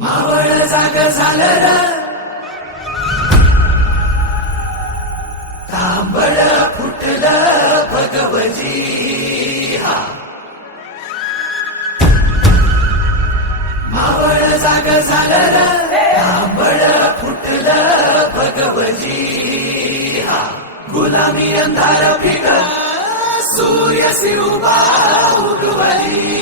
मावळ जाग झालं र तांबड फुटलं भगवजी हा मावळ जाग झालं र तांबड फुटलं भगवजी हा गुलामी अंधार फिकळ सूर्य सिरुबा उगवली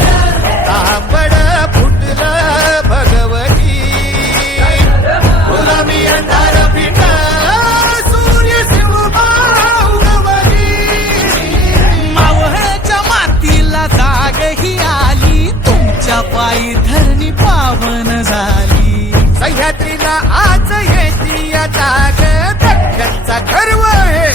तांबड फुटलं भगवती गुलामी अंधार फिटलं सूर्य शिवबा उगवली मावळच्या मातीला जाग ही आली तुमच्या पायी धरणी पावन झाली सह्याद्रीला आज येती या जाग दख्खनचा गर्व हे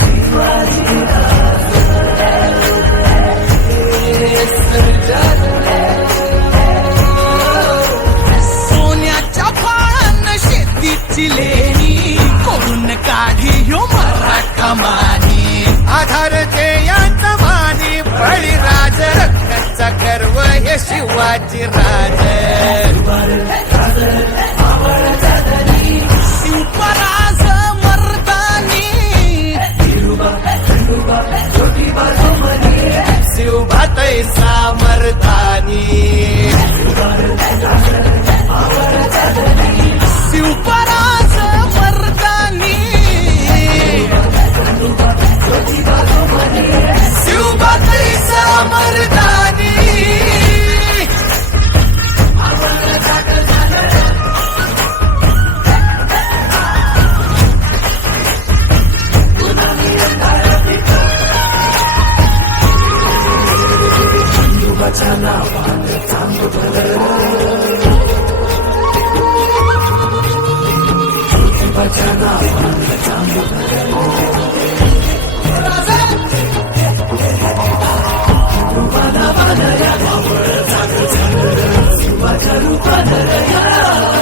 सोन्याच्या फाळानं शेतीची लेणी करून काढी ह्यो मराठा मानी आधार जयांचा मानी बळीराज रक्ताचा गर्व हे शिवाजी राज शिवपराज मर्दानी शिवभातय सामर्थानी शिवपराज मर्दानी शिवभातय सामर्थानी रूपानं